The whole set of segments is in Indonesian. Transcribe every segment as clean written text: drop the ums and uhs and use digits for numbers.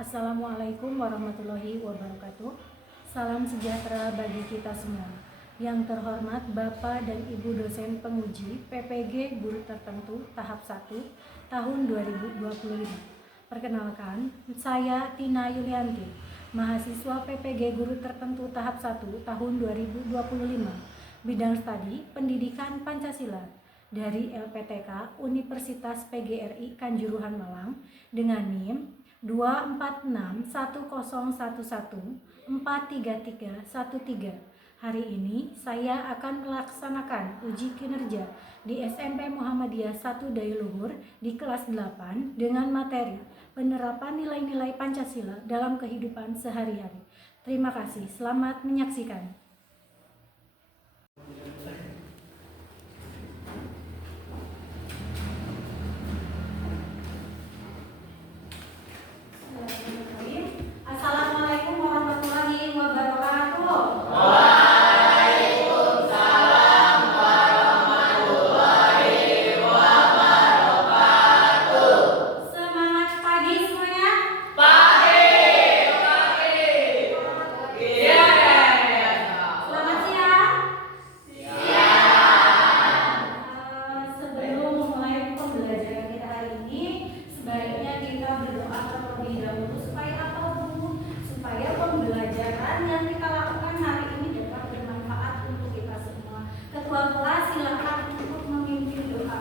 Assalamualaikum warahmatullahi wabarakatuh. Salam sejahtera bagi kita semua. Yang terhormat Bapak dan Ibu dosen penguji PPG Guru Tertentu tahap 1 tahun 2025. Perkenalkan, saya Tina Yulianti, mahasiswa PPG Guru Tertentu tahap 1 tahun 2025. Bidang studi Pendidikan Pancasila dari LPTK Universitas PGRI Kanjuruhan Malang dengan NIM 2461011433313. Hari ini saya akan melaksanakan uji kinerja di SMP Muhammadiyah 1 Dayuluhur di kelas 8 dengan materi penerapan nilai-nilai Pancasila dalam kehidupan sehari-hari. Terima kasih, selamat menyaksikan. Assalamualaikum warahmatullahi wabarakatuh. Waalaikumsalam warahmatullahi wabarakatuh. Semangat pagi semuanya. Pagi. Iya. Selamat siang. Siang. Sebelum memulai pembelajaran kita hari ini, sebaiknya kita berdoa terlebih dahulu supaya apa, Bu? Supaya pembelajaran yang kita lakukan hari ini dapat bermanfaat untuk kita semua. Ketua kelas silakan untuk memimpin doa.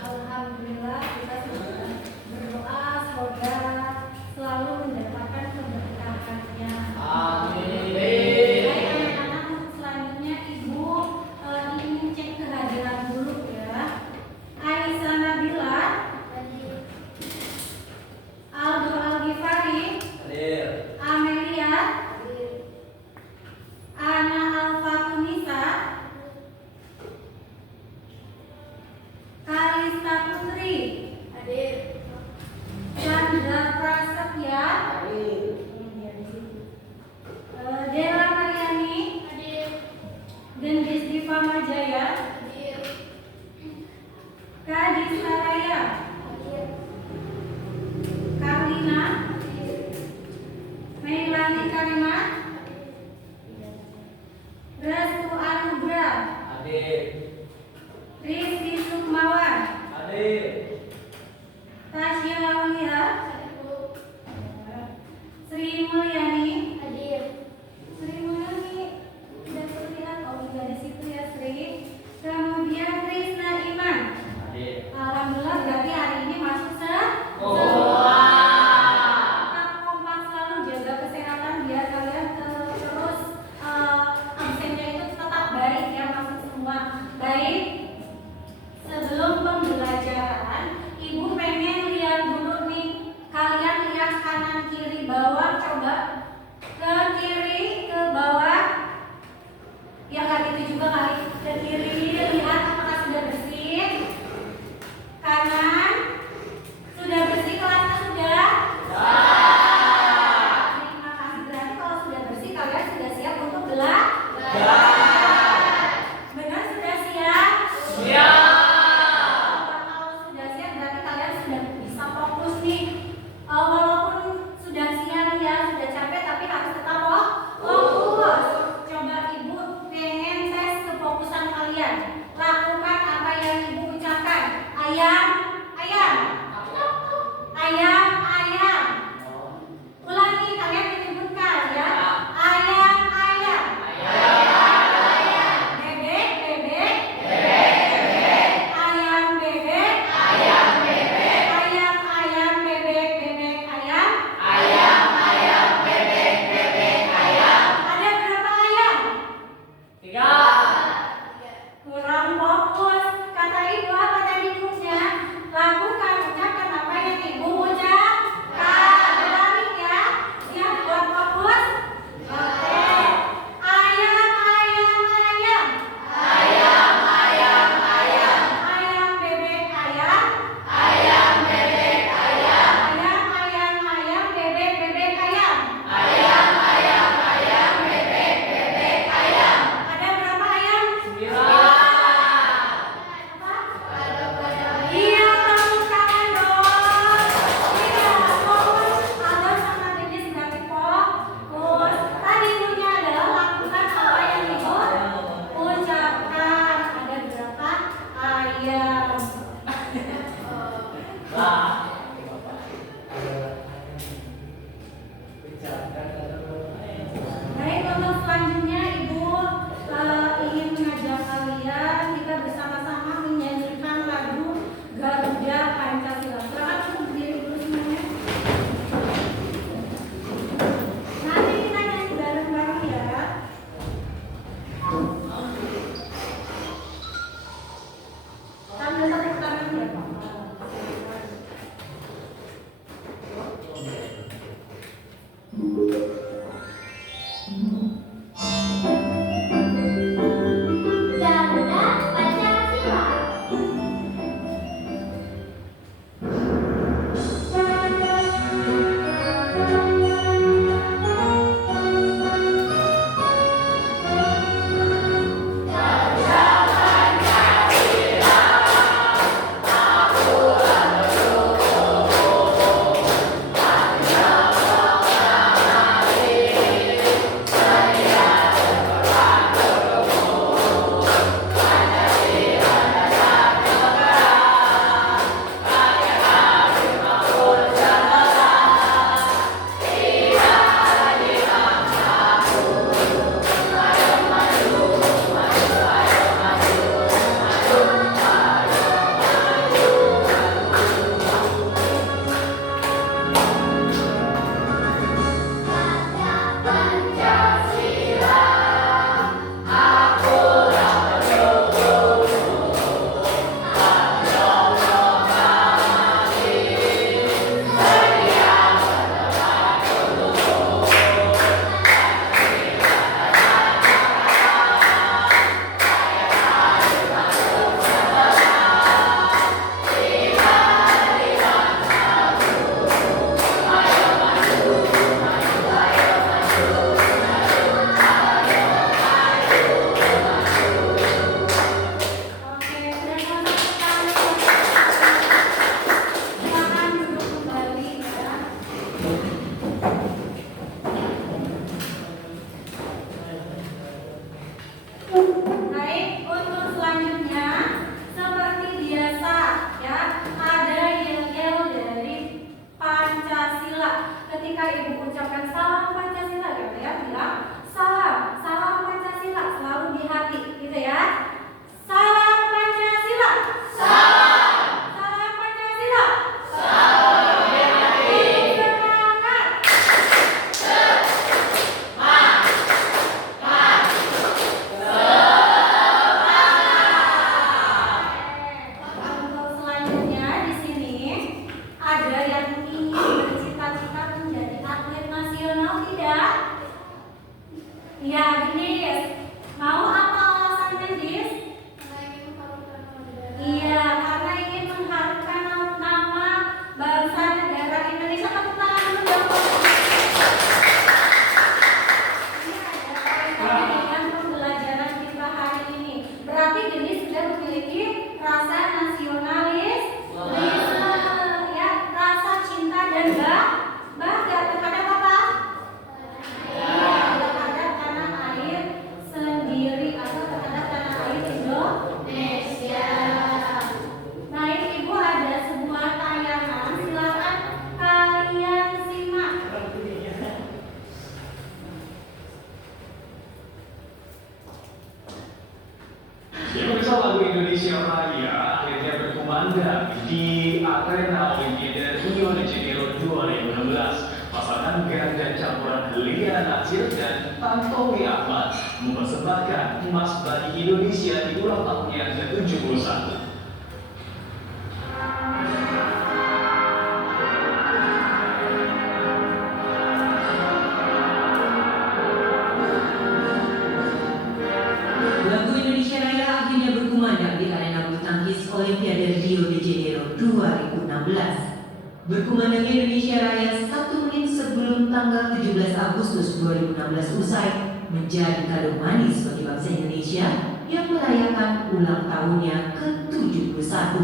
Alhamdulillah kita sudah berdoa semoga selalu mendapatkan keberkahannya. Amin. Baik anak-anak, untuk selanjutnya Ibu ingin cek kehadiran dulu ya. Aisyah Nabila, Aldo Algifari, Hadir. Amelia, Ana Alfatunisa, Kalista Putri, Chandra Prasetya, Dela Mariani, Gendis Diva Majaya, Kadis Saraya, Karlina, Meilani Karima, Restu Anugrah, Hadir. Rizky Sukmawan, Hadir. Tasya Aulia, Sri Mulyani, Sri Mulyani tidak terlihat, oh tidak di situ ya Sri. Kemudian Krisna Iman. Hadir. Alhamdulillah berarti hari ini masuk Semua. Tetap kompak selalu, jaga kesehatan biar kalian terus absennya itu tetap baik ya, masuk semua baik. Sebelum pembelajaran, Ibu pengen lihat dulu nih, kalian lihat kanan kiri bawah, coba ke kiri ke bawah. Ya nggak gitu juga kali, ke kiri lihat apakah sudah bersih. Kanan sudah bersih, kelasnya sudah. Terima kasih, berarti kalau sudah bersih kalian sudah siap untuk belajar. Benar sudah siap? Kalau sudah siap berarti kalian sudah bisa fokus nih. Walaupun sudah siang ya, sudah capek, tapi Garuda Pancasila. Oke, sudah selesai. Silakan duduk kembali ya. Baik, untuk selanjutnya seperti biasa ya, ada yel-yel dari Pancasila. Ketika Ibu ucapkan salam Pancasila, ya bilang salam, salam Pancasila selalu di hati, gitu ya. Salam Pancasila. Salam. Salam Pancasila. Salam. Semangat. Untuk selanjutnya di sini ada yang ingin bercita-cita menjadi atlet nasional tidak? Ya, Dennis. Mau apa alasannya, Dennis? Iya, karena ingin mengharumkan nama bangsa negara Indonesia. Tepuk tangan dulu dong. Ini ada kaitannya dengan pembelajaran kita hari ini. Berarti Denis sudah memiliki rasa nasionalisme, ya, rasa cinta dan bangga terhadap apa? Iya, terhadap tanah air sendiri atau terhadap tanah air Indonesia. Baik, Ibu ada sebuah tayangan, silakan kalian simak. Ya pemirsa, lagu Indonesia Raya akhirnya berkumandang di arena Olimpiade Rio de Janeiro 2016. Pasangan ganda campuran Lia Natsir dan Tantowi Ahmad mempersembahkan emas bagi Indonesia di ulang tahunnya ke-71. Lagu Indonesia Raya akhirnya berkumandang di arena bulu tangkis Olimpiade Rio de Janeiro 2016. Berkumandangnya Indonesia Raya 1 menit sebelum tanggal 17 Agustus 2016 usai menjadi kado manis bagi bangsa Indonesia yang merayakan ulang tahunnya ke-71.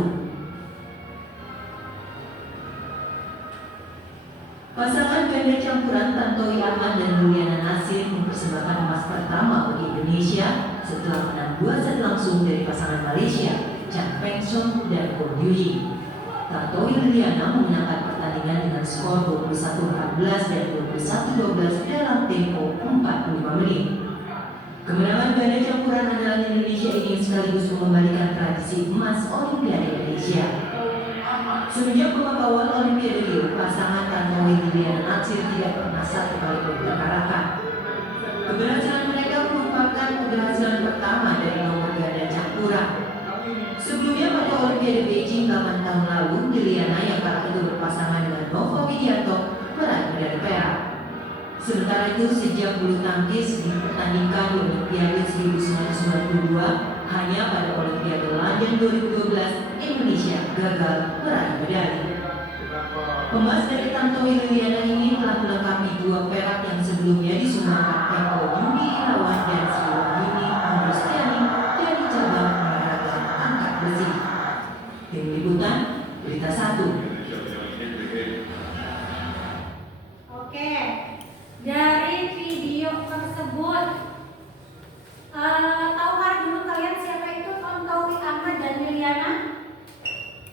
Pasangan ganda campuran Tantowi Ahmad dan Juliana Nasir mempersembahkan emas pertama bagi Indonesia setelah menang 2 set langsung dari pasangan Malaysia, Chan Peng Son dan Ko Yu Ying. Tantowi Juliana memenangkan pertandingan dengan skor 21-14 dan 21-12 dalam tempo 45 menit. Kemenangan ganda campuran andalan Indonesia ini sekaligus mengembalikan tradisi emas Olimpiade Indonesia. Semenjak pengetahuan Olimpiade Rio, pasangan Tantowi Juliana Nasir tidak pernah satu kali bertengkarakan. Keberhasilan mereka merupakan keberhasilan pertama dari nomor ganda campuran. Sebelumnya pada Olimpiade Beijing 8 tahun lalu, Juliana yang kala itu berpasangan dengan Nova Widianto meraih medali perak. Sementara itu, sejak bulu tangkis dipertandingkan di Olimpiade 1992, hanya pada Olimpiade London 2012, Indonesia gagal meraih medali. Emas dari Tantowi Liliana ini telah melengkapi 2 perak yang sebelumnya disumbangkan Eko Yudi Irawan dan Sri Wahyuni Agustiani dari cabang olahraga angkat besi. Tim Liputan, Berita 1. Oke, dari video tersebut, tahukah dulu kalian siapa itu Tantowi Ahmad dan Liliana?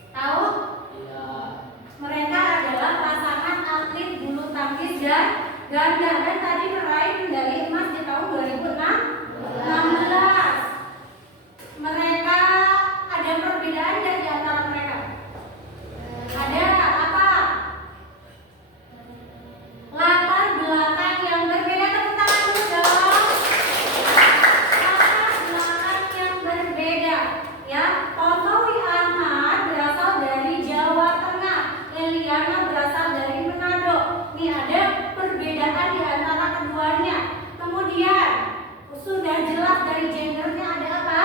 Tahu? Iya. Mereka adalah pasangan atlet bulu tangkis dan ganda dan tadi meraih medali emas di tahun 2016. Mereka ada perbedaan nggak di antara mereka? Ada apa? Latar belakang yang berbeda, tepuk tangan dulu dong. Latar belakang yang berbeda, ya. Tantowi Ahmad berasal dari Jawa Tengah, Liliana berasal dari Manado. Nih ada perbedaan di antara keduanya. Kemudian sudah jelas dari gendernya ada apa?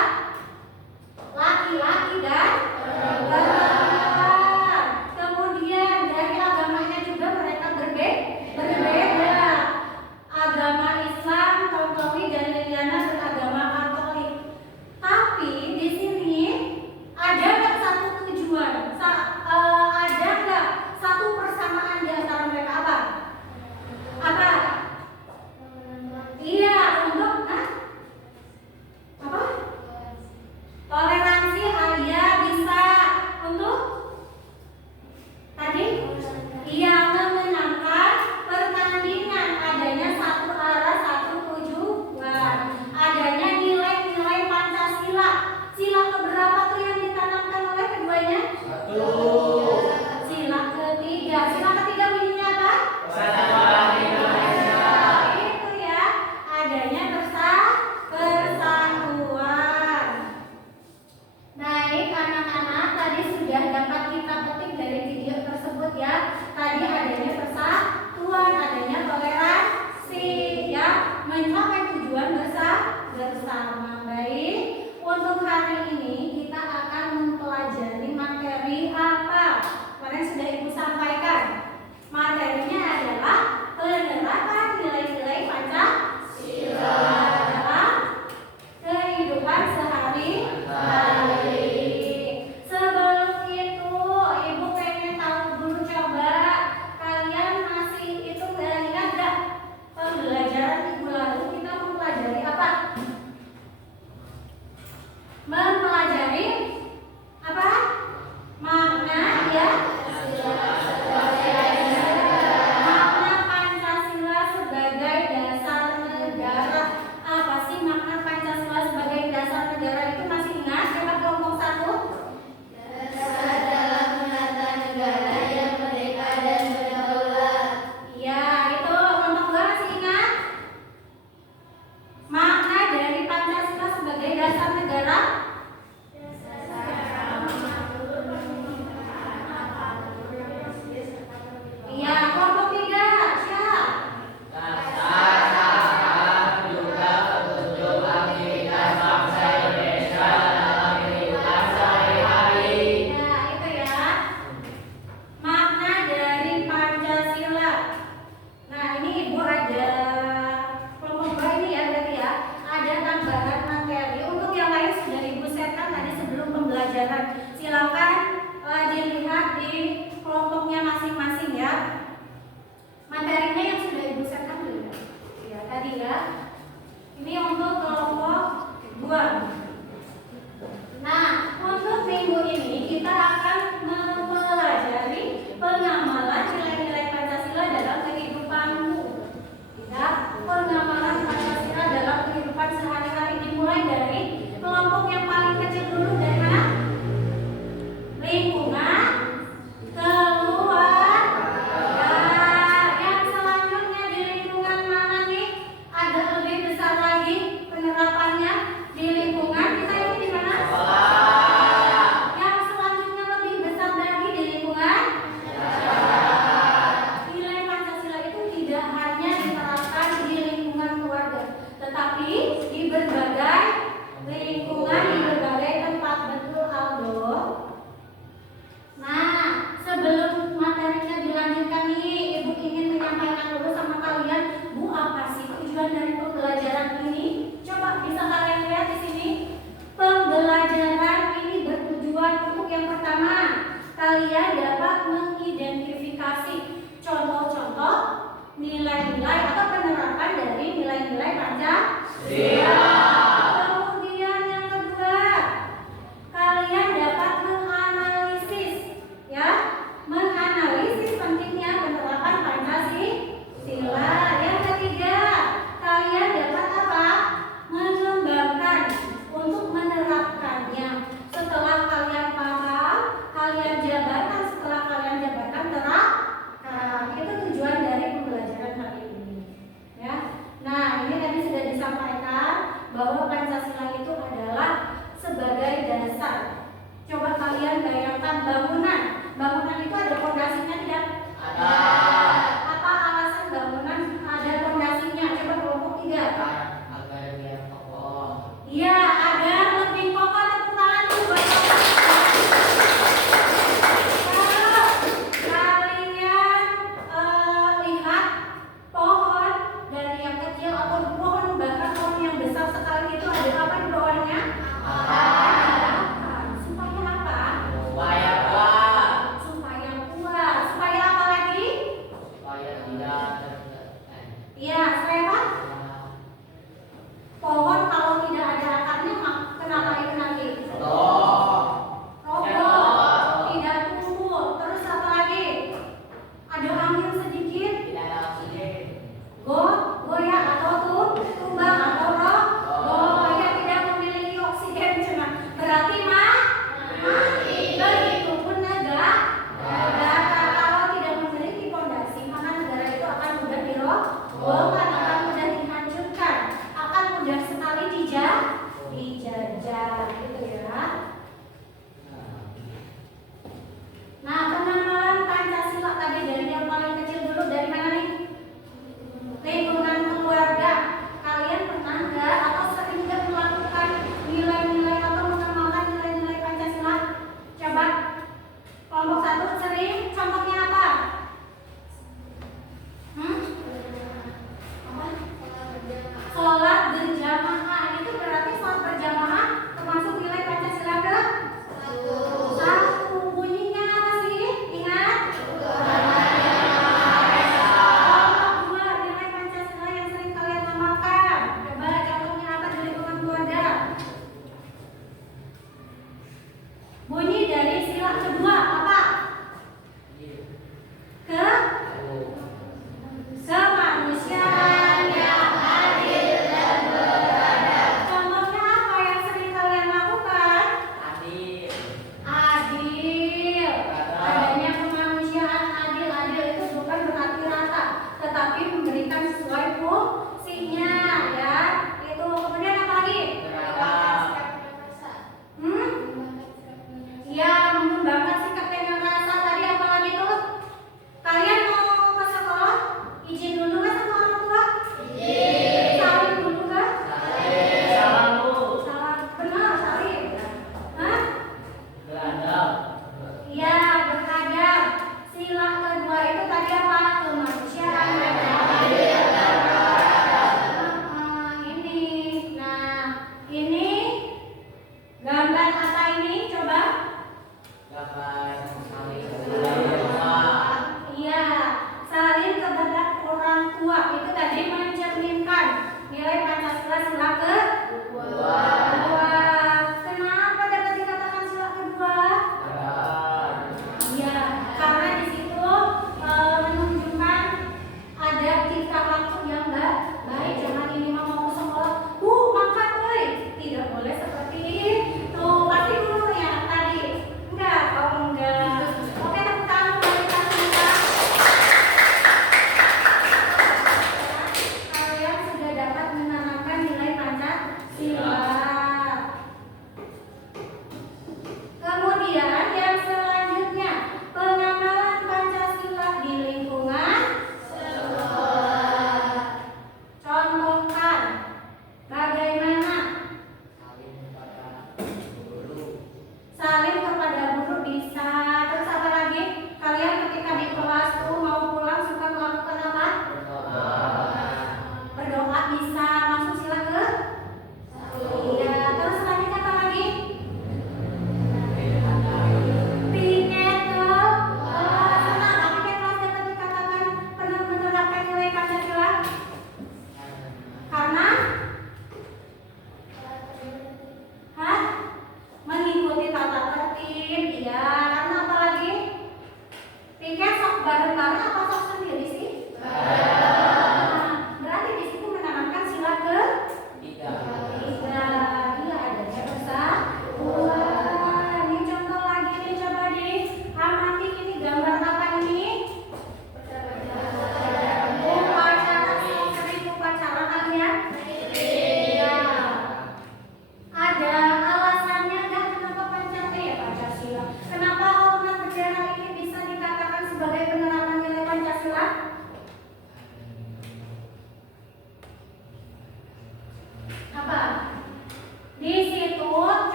Iya, selera. Pohon kalau tidak ada akarnya, kenapa itu nanti? Roboh, tidak tumbuh. Terus apa lagi? Ada angin sedikit. Goyah atau tumbang atau roboh. Ya tidak memiliki oksigen, cuma berarti mati. Begitupun negara kalau tidak memiliki fondasi, maka negara itu akan mudah dirobohkan, akan mudah dihancurkan, akan mudah sekali dijajah, gitu ya. Nah, pengenalan Pancasila tadi dari yang paling kecil dulu, dari mana nih? Lingkungan keluarga. Kalian pernah nggak atau sering nggak melakukan nilai-nilai atau mengenalkan nilai-nilai Pancasila? Coba. Kelompok 1 sering. Contohnya apa? Sholat berjamaah. Itu berarti sholat berjamaah termasuk nilai Pancasila ke? Satu. Bunyinya apa sih? Ingat? Kelompok 2, nilai Pancasila yang sering kalian amalkan. Coba contohnya apa di lingkungan keluarga? Bunyi dari sila kedua apa? Kemanusiaan yang adil dan beradab. Contohnya apa yang sering kalian lakukan? Adil. Adanya kemanusiaan adil. Adil itu bukan berarti rata, tetapi memberikan sesuai fungsinya, ya. Itu kemudian apa lagi? Ya, mengembangkan sikap dengan rasa. Tadi apa lagi tuh? Kalian mau ke sekolah? Izin dulu kan sama orang tua? Izin. Salim dulu kan? Salam. Benar, salim. Hah? Iya, beradab. Sila kedua itu tadi apa? Kemanusiaan yang adil dan beradab.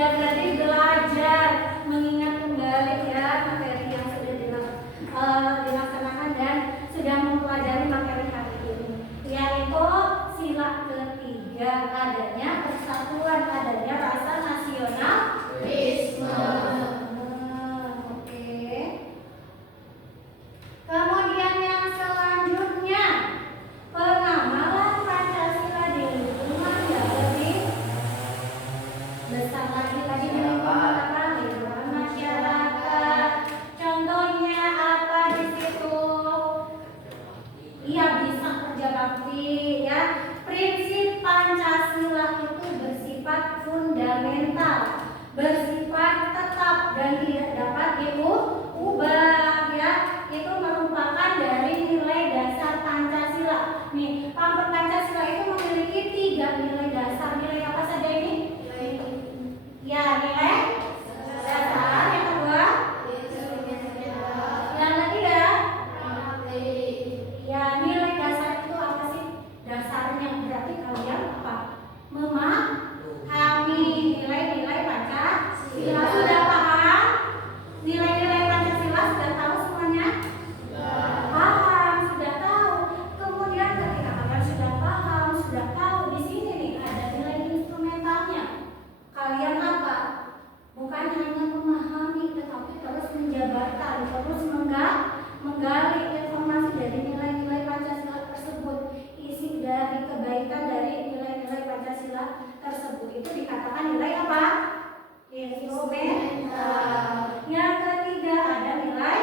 Ya berarti belajar mengingat kembali ya materi yang sudah dilaksanakan dan sudah mempelajari materi hari ini, yaitu sila ketiga, adanya persatuan, adanya rasa nasionalisme. Oke. Kemudian yang selanjutnya, pengamalan Pancasila di lingkungan yang lebih besar lagi di lingkungan apa? Lingkungan masyarakat. Contohnya apa di situ? Iya, bisa kerja bakti ya. Prinsip Pancasila itu bersifat fundamental, bersifat tetap dan tidak dapat diubah ya. Itu merupakan dari nilai dasar Pancasila. Nih, pamflet Pancasila itu memiliki 3 nilai dasar. Nilai apa saja ini? Ya, nilai dasar. Yang kedua, yang ketiga, ya nilai dasar itu apa sih? Dasarnya berarti kalian apa? Memahami nilai-nilai Pancasila. Sudah paham? Nilai-nilai Pancasila sudah tahu semuanya? Paham, sudah tahu. Kemudian ketika kalian sudah paham, sudah tahu, di sini nih ada nilai instrumentalnya. Kalian apa? Bukan hanya memahami, tetapi terus menjabarkan, terus menggali informasi dari nilai-nilai Pancasila tersebut. Isi dari kebaikan dari nilai-nilai Pancasila tersebut itu dikatakan nilai apa? Instrumental. Yang ketiga ada nilai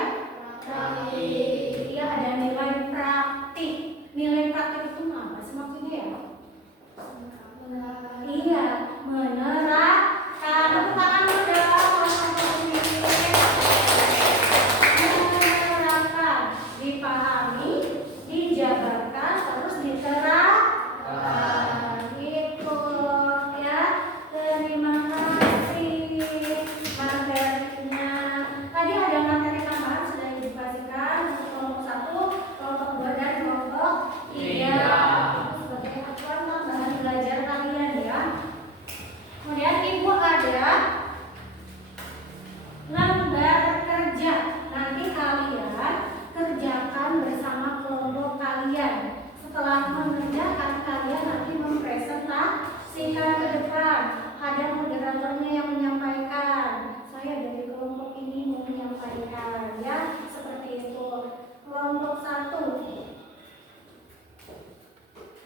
praktik. Iya, ada nilai praktik. Nilai praktik itu apa sih maksudnya ya? Iya, menerapkan. Bukan mudah, menerapkan, dipahami, dijabarkan, terus diterapkan. Gitu ya. Terima kasih materinya. Tadi ada materi tambahan sudah diedukasikan untuk kelompok 1, kelompok 2 dan kelompok 3. Sebagai acuan tambahan belajar kalian ya. Kemudian ibu ada lembar kerja. Nanti kalian kerjakan bersama kelompok kalian. Setelah mengerjakan, kalian nanti mempresentasikan ke depan. Ada moderatornya yang menyampaikan. Saya dari kelompok ini mau menyampaikan ya, seperti itu. Kelompok 1.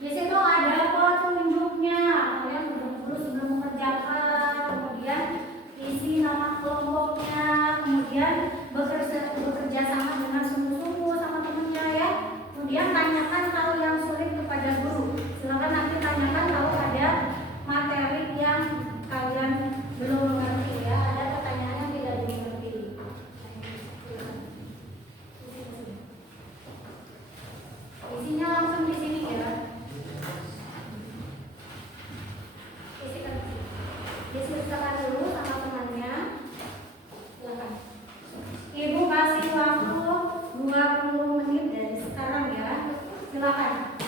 Di situ ada petunjuknya. Kalian dulu sebelum mengerjakan, kemudian isi nama kelompoknya, kemudian bekerja sama dengan sungguh-sungguh sama temannya ya. Kemudian tanyakan hal yang sulit kepada guru. Silakan nanti tanyakan kalau ada materi yang kalian belum mengerti ya. Ada pertanyaan yang tidak dimengerti. Isinya langsung di sini ya. Diselesaikan dulu sama temannya. Silakan. Ibu kasih waktu 20 menit dari sekarang ya. Silakan.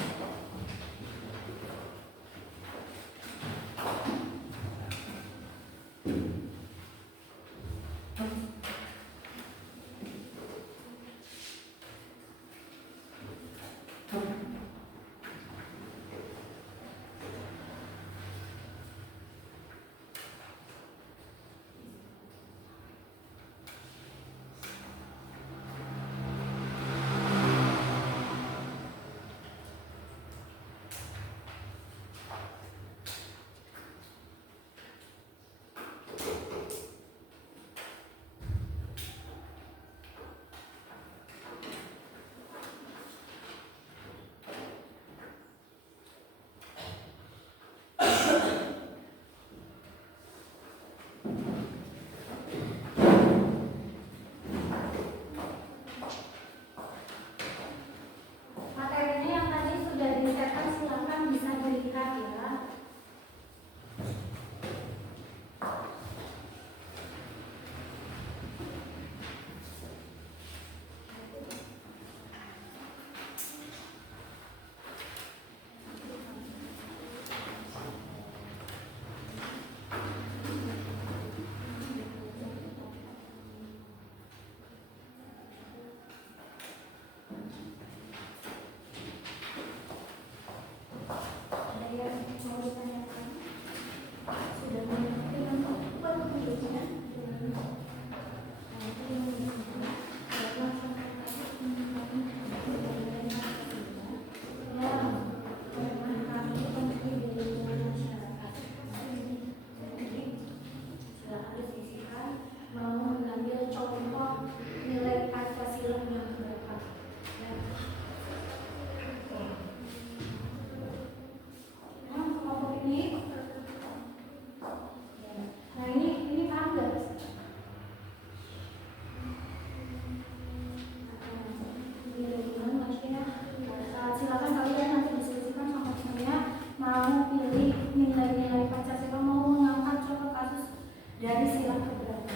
dari sila keberapa.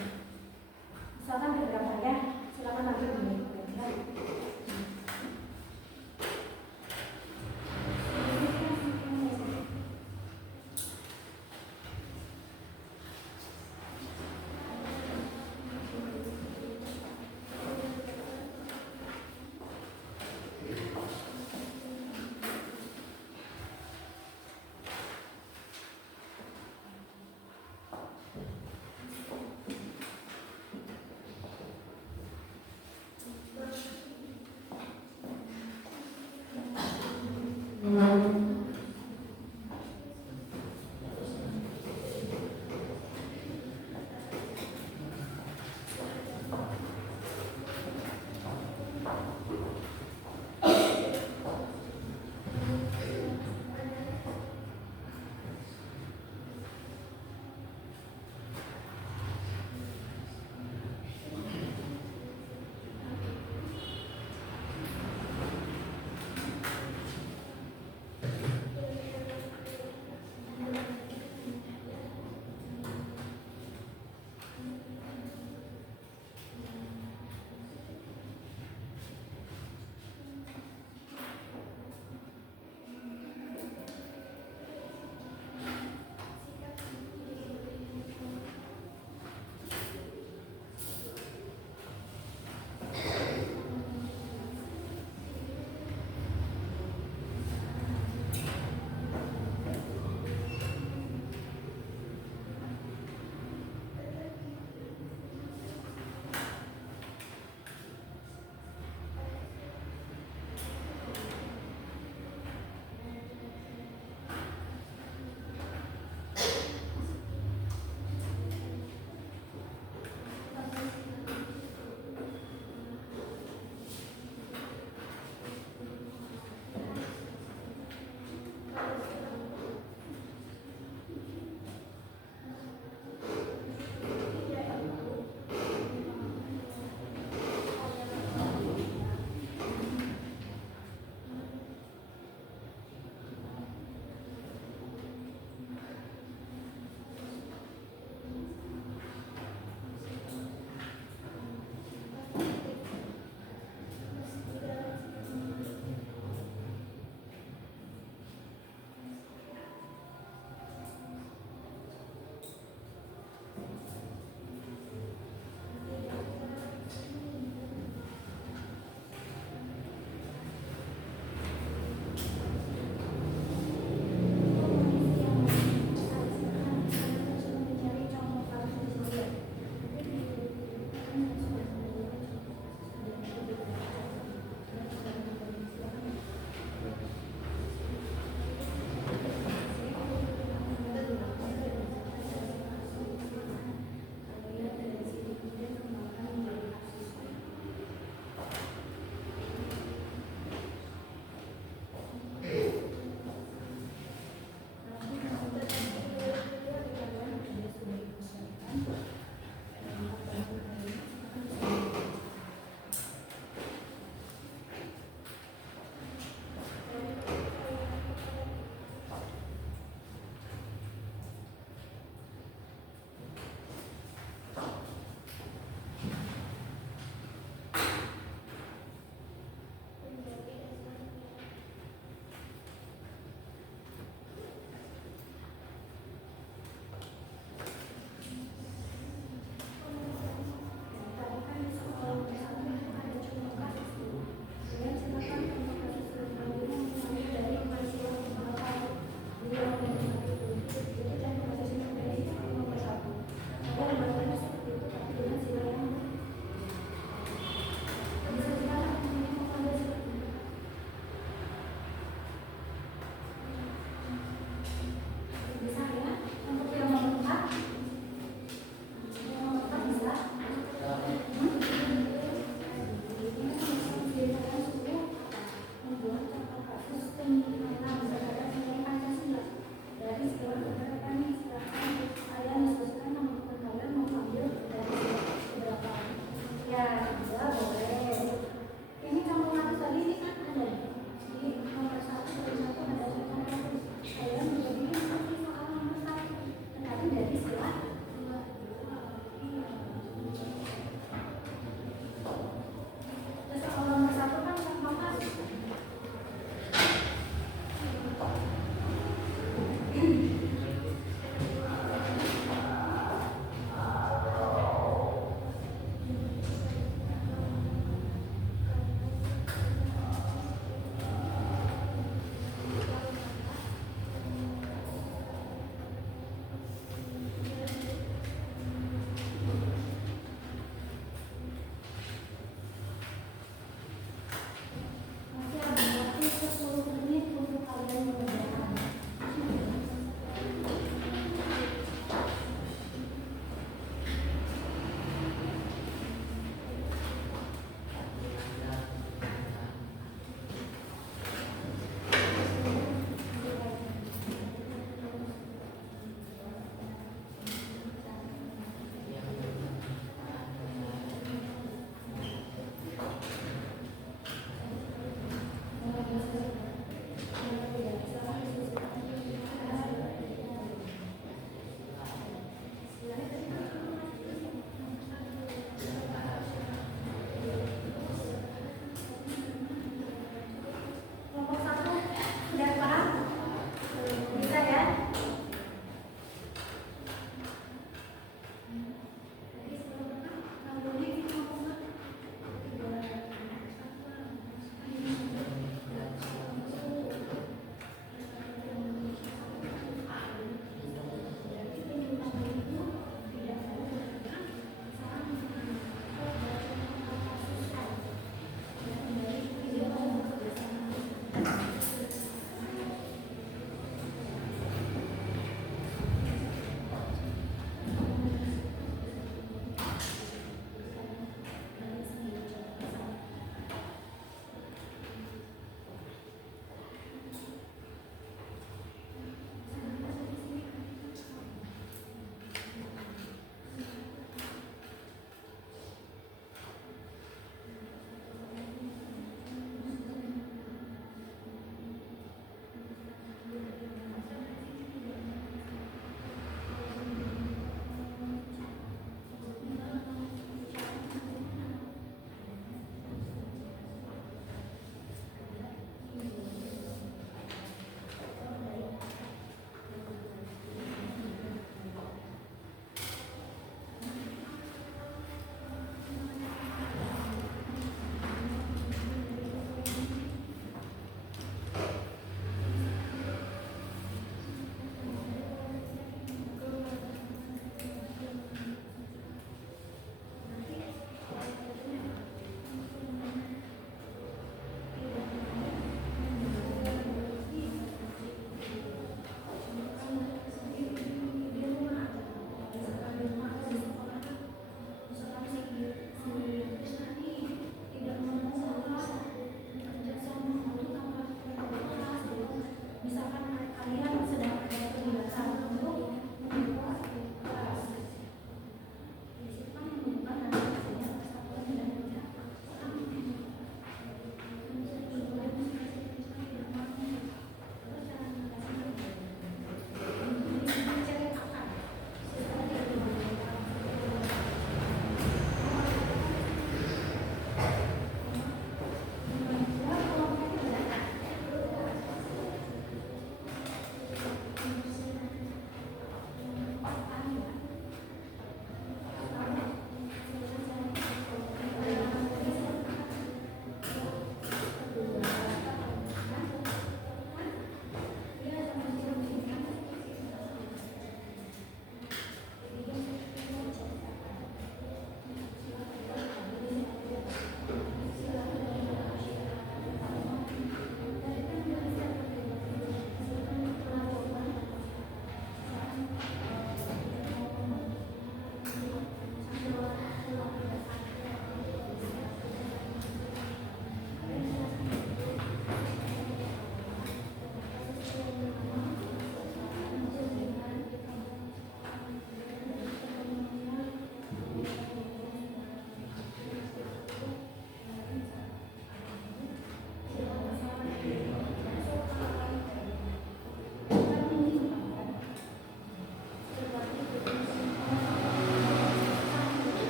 Misalkan beberapa ya, silakan nanti dimulai.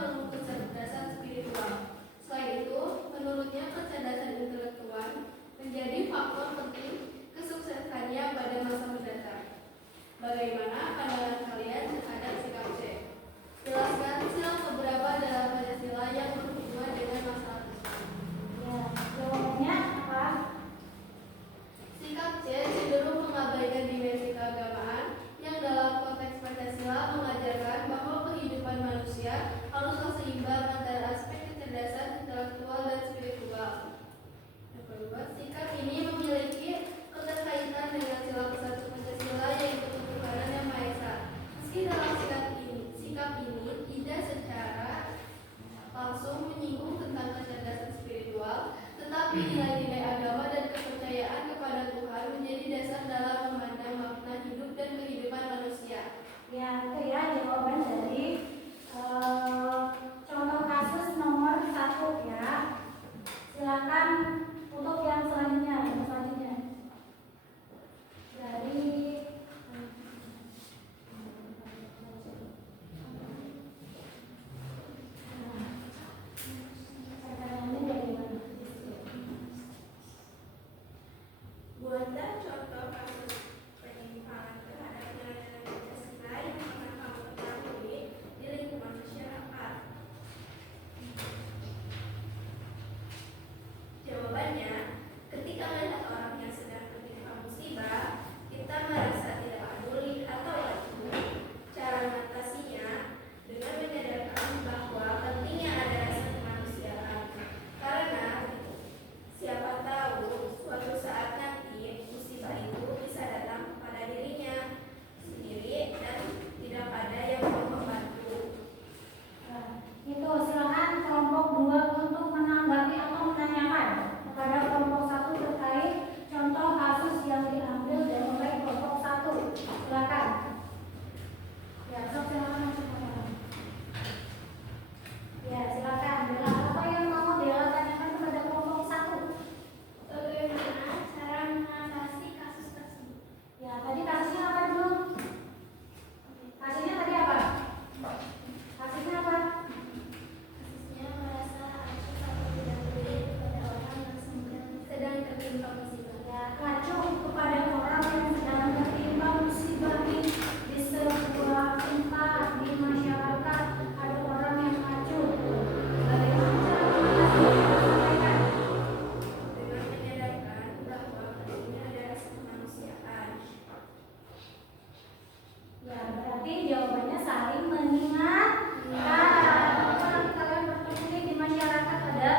penuh kecerdasan spiritual. Selain itu, menurutnya kecerdasan intelektual menjadi faktor penting kesuksesannya pada masa mendatang. Bagaimana pandangan kalian terhadap sikap C? Jelaskan sila keberapa dalam Pancasila yang berhubungan dengan masalah tersebut. Ya, jawabannya apa? Sikap C cenderung mengabaikan dimensi keagamaan yang dalam konteks Pancasila mengajarkan bahwa kehidupan manusia haruslah seimbang antara aspek kecerdasan intelektual dan spiritual. Yang kedua, sikap ini memiliki keterkaitan dengan sila ke-1 Pancasila yaitu ketuhanan yang Maha Esa. Meski dalam sikap ini tidak secara langsung menyinggung tentang kecerdasan spiritual, tetapi nilai-nilai agama dan kepercayaan kepada Tuhan menjadi dasar dalam memandang makna hidup dan kehidupan manusia. Ya, itu ya jawaban dari contoh kasus nomor 1 ya. Silakan untuk yang selanjutnya, dari Buatlah contoh kasus penyimpangan terhadap nilai-nilai Pancasila yang pernah kamu ketahui di lingkungan masyarakat. Jawabannya, ketika melihat orang yang sedang tertimpa musibah, kita merasa tidak peduli atau ragu. Cara mengatasinya dengan menyadarkan bahwa pentingnya ada rasa kemanusiaan. Karena siapa tahu suatu saat nanti musibah itu bisa datang pada dirinya sendiri dan tidak ada yang mau membantu. itu silakan kelompok 2 untuk menanggapi atau menanyakan kepada kelompok 1 terkait contoh kasus yang diambil dari oleh kelompok 1. Silakan. Ya, silakan masuk ke dalam. Ya, silakan. Bella, apa yang mau Bella tanyakan kepada kelompok 1? Bagaimana cara mengatasi kasus tersebut? Ya, tadi kasusnya apa dulu? Kasusnya tadi apa? Kasusnya apa? Kasusnya merasa acuh atau tidak peduli kepada orang yang sedang tertimpa musibah. Ya, acuh kepada orang yang sedang tertimpa musibah di sebuah tempat di masyarakat ada orang yang acuh. Bagaimana cara mengatasi? Dengan menyadarkan bahwa pentingnya ada rasa kemanusiaan. Ya, berarti jawabannya saling mengingatkan. Kalau nanti kalian bertemu di masyarakat ada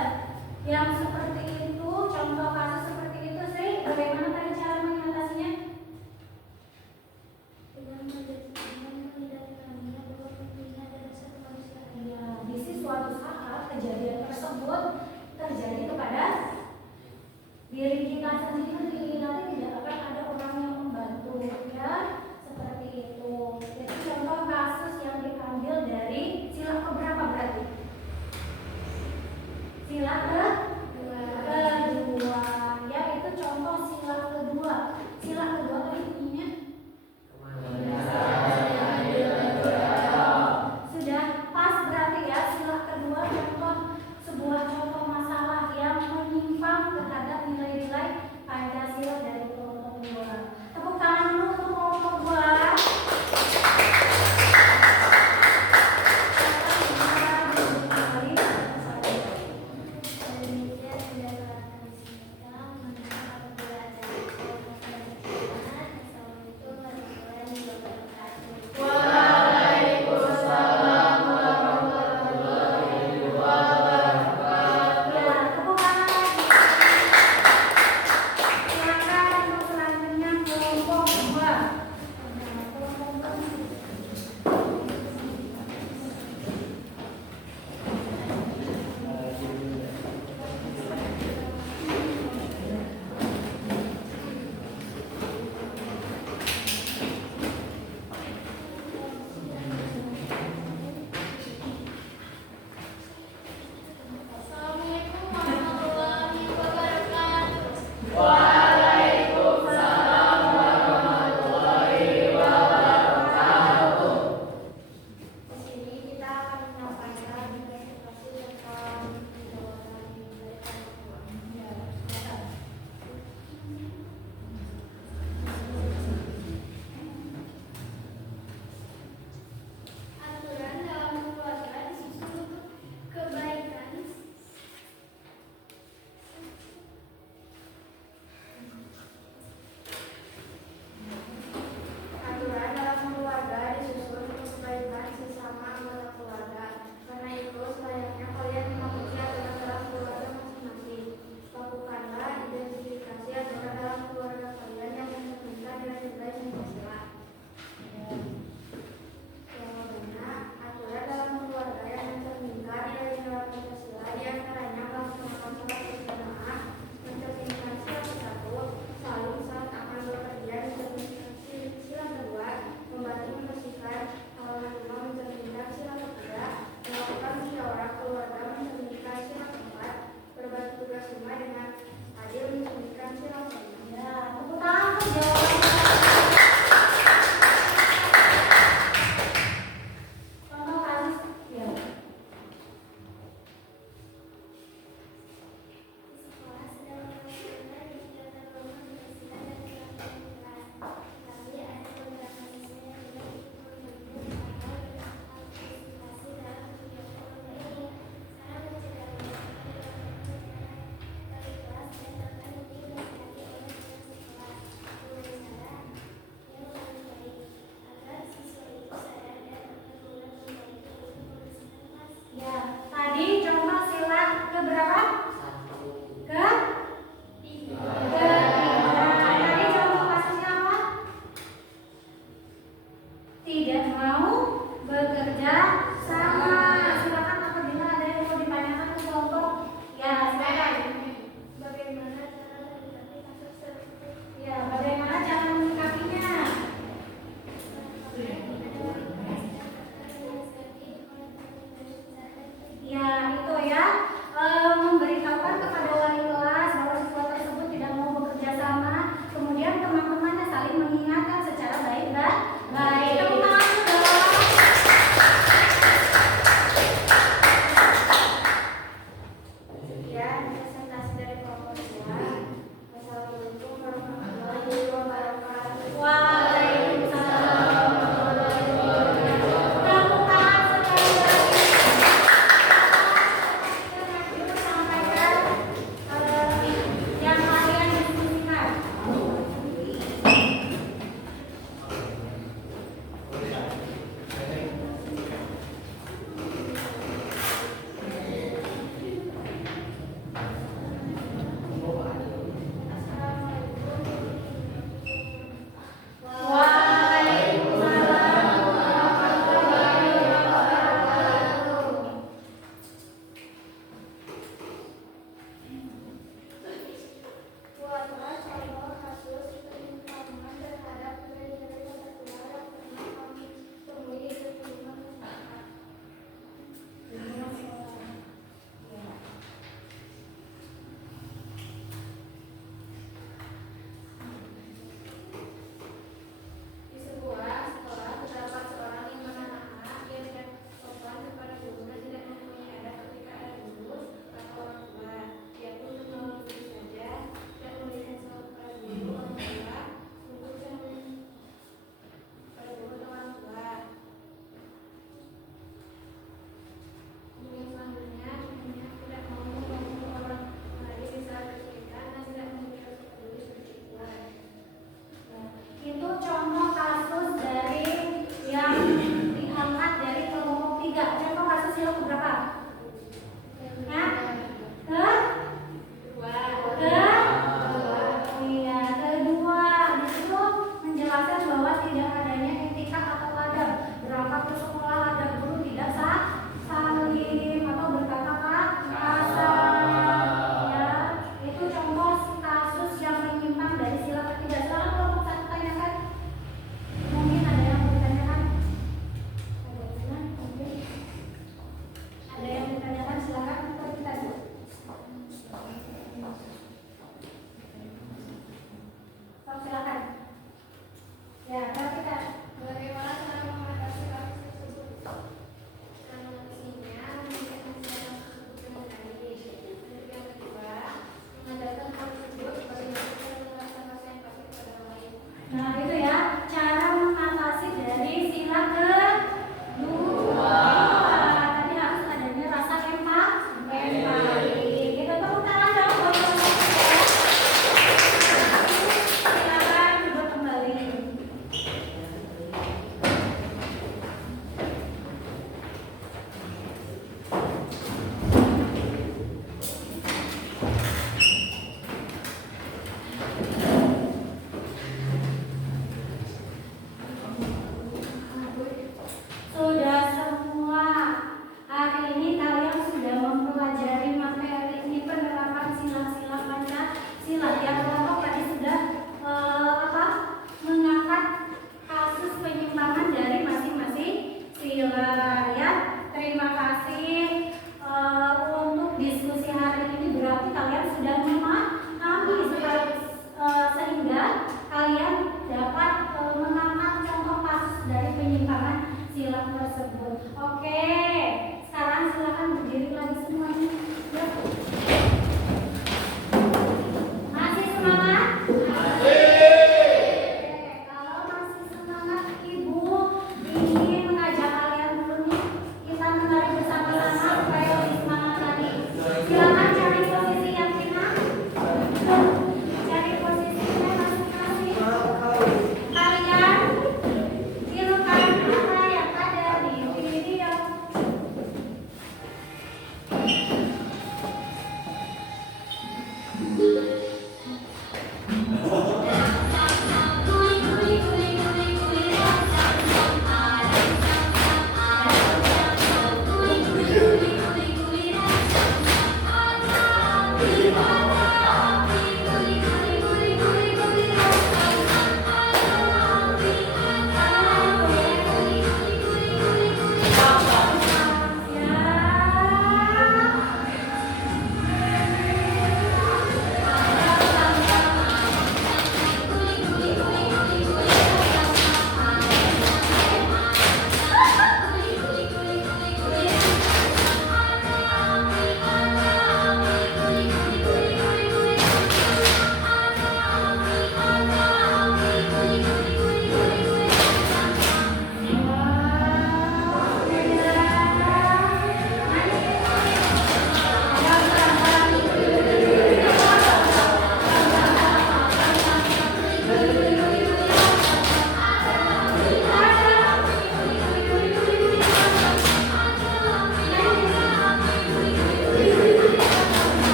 yang seperti itu, contoh kasus seperti itu, Sri, bagaimana tadi cara mengatasinya? Dengan menyadarkannya bahwa pentingnya ada rasa kemanusiaan. Ya, di suatu saat kejadian tersebut terjadi kepada diri kita sendiri, nanti tidak akan ada orang yang membantu, ya, seperti itu. Jadi contoh kasus yang diambil dari sila keberapa berarti? Sila kedua, ya, itu contoh sila kedua. Sila kedua tadi bunyinya sudah pas berarti ya. Sila kedua contoh sebuah contoh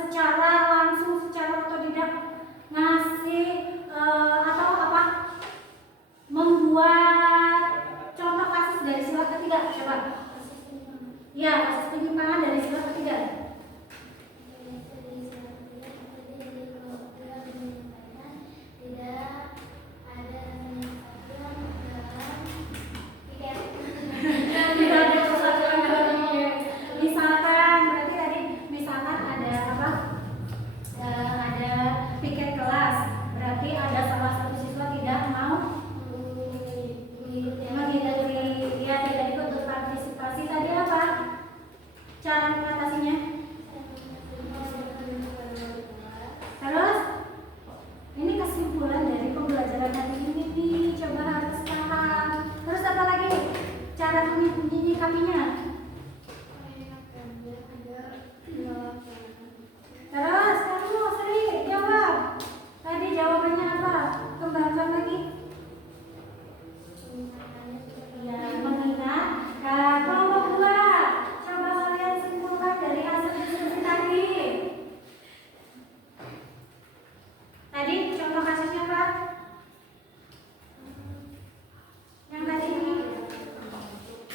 secara langsung, secara otodidak ngasih atau apa membuat contoh kasus dari sila ketiga, coba. Ya, kasus penyimpangan dari sila ketiga. Tidak ada kesatuan dalam misalkan berarti tadi misalkan ada apa? Ada piket kelas, berarti ada salah satu siswa tidak mau mengikuti, ya tidak ikut berpartisipasi. Tadi apa cara mengatasinya? Terus ini kesimpulan dari pembelajaran hari ini nih, coba harus paham. Terus apa lagi cara menyikapinya? Terus kamu Sri jawab. Tadi jawabannya apa? Kembangkan lagi. Ya, mengingat. Nah, kelompok 2. Coba kalian simpulkan dari hasil diskusi tadi. Tadi contoh kasusnya apa? Yang tadi ini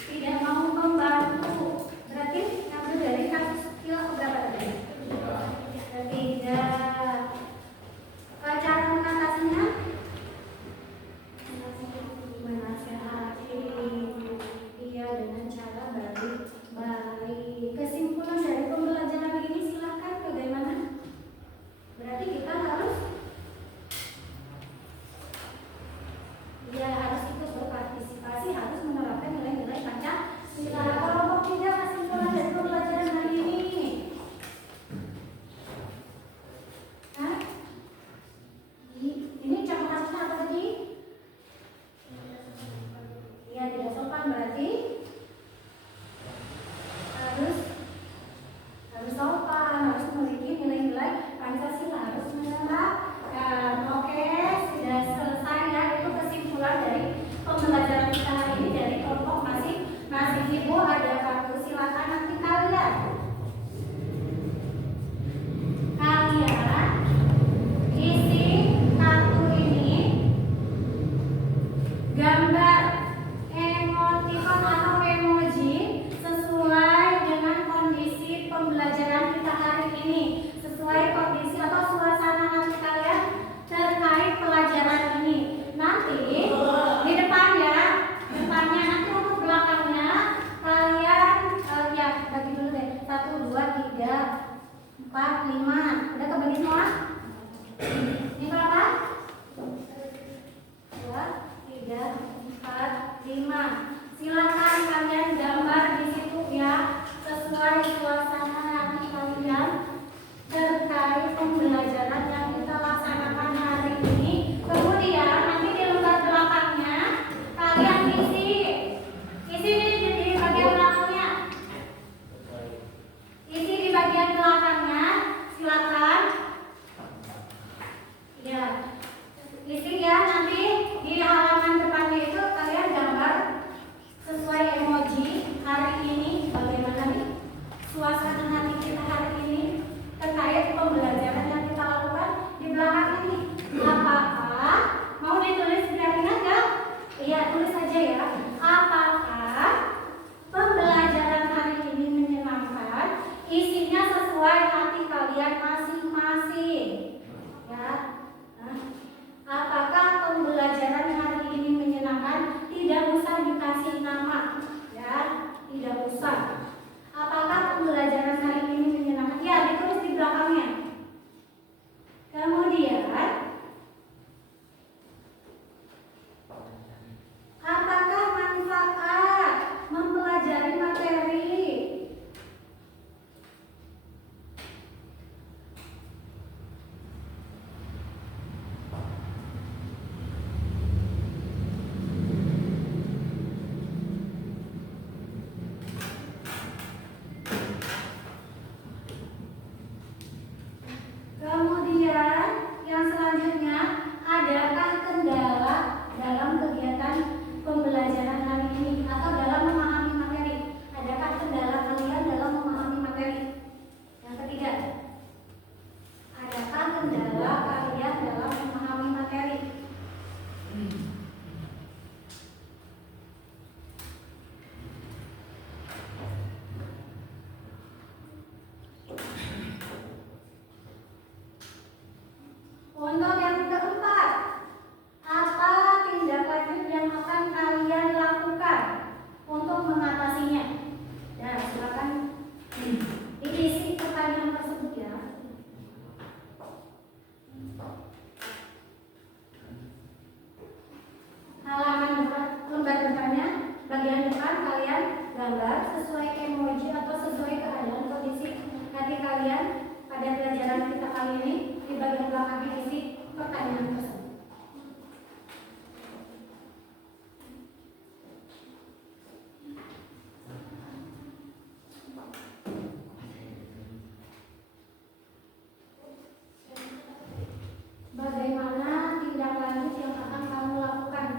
tidak mau membantu. Berarti ngambil dari kasus kilo berapa tadi? Ketiga. Cara mengatasinya? Menasehati. Iya, dengan cara baik-baik. Kesimpulan dari pembelajaran ini silakan bagaimana? Berarti kita harus ikut berpartisipasi, harus menerapkan nilai-nilai Pancasila. Kelompok 3 kesimpulan dari pembelajaran hari ini. Hah? Ini contoh kasusnya apa tadi? Ya, tidak sopan berarti harus sopan, harus memiliki nilai-nilai Pancasila, harus menerapkan. Oke, sudah selesai ya. Itu kesimpulan dari pembelajaran kita hari ini dari kelompok masing-masing. Ibu ada kartu, silakan nanti kalian isi kartu ini gambar emoticon atau emoji sesuai dengan kondisi pembelajaran kita hari ini, sesuai kondisi atau suasana hati kalian terkait pelajaran ini. Nanti di depannya nanti untuk belakangnya kalian ya bagi dulu deh 1, 2, 3, 4, 5. Udah kebagi semua? Ini berapa? 2, 3, 4, 5. Silakan kalian gambar di situ ya, sesuai suasana hati kalian terkait pembelajaran yang kita laksanakan hari ini. Kemudian nanti di lembar belakangnya kalian isi di bagian belakangnya. Isi di bagian belakangnya, silakan. melengkapi isi pertanyaan tersebut. Bagaimana tindak lanjut yang akan kamu lakukan?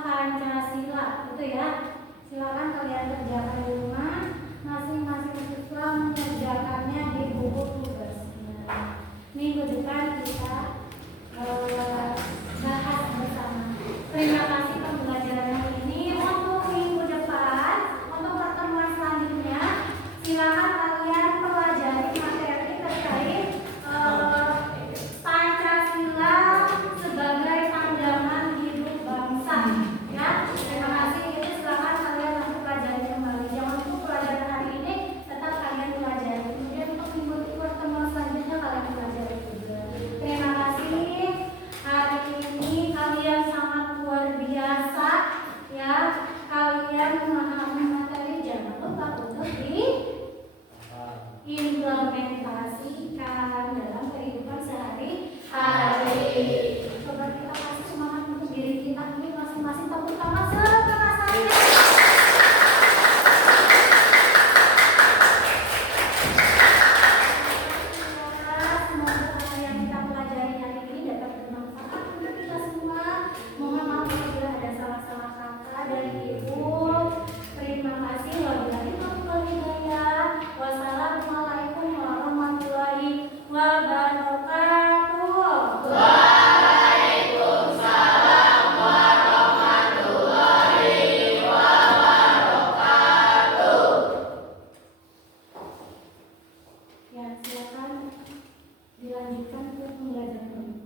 Pancasila, itu ya. Silakan kalian kerjakan di rumah, masing-masing siswa mengerjakannya di buku tugasnya. Minggu depan kita bahas bersama. Terima kasih pembelajaran hari ini. Untuk minggu depan, untuk pertemuan selanjutnya, silakan kalian pelajari materi terkait Pancasila sebagai pandangan hidup bangsa. Ya, terima kasih. Itu silakan kalian nanti pelajari kembali. Jangan lupa pelajaran hari ini tetap kalian pelajari. Kemudian untuk minggu pertemuan selanjutnya kalian pelajari juga. Terima kasih. Hari ini kalian sangat luar biasa, ya. Kalian memahami materi, jangan lupa untuk diimplementasikan dalam kehidupan sehari-hari. Coba kita kasih semangat untuk diri kita dulu masing-masing, tepuk tangan sekeras-kerasnya. Semoga apa yang kita pelajari hari ini dapat bermanfaat untuk kita semua. Mohon maaf apabila ada salah-salah kata dari ibu. Terima kasih. Wabillahi taufiq wal hidayah. Wassalamualaikum warahmatullahi wabarakatuh. Ya, silakan dilanjutkan ke pembelajaran.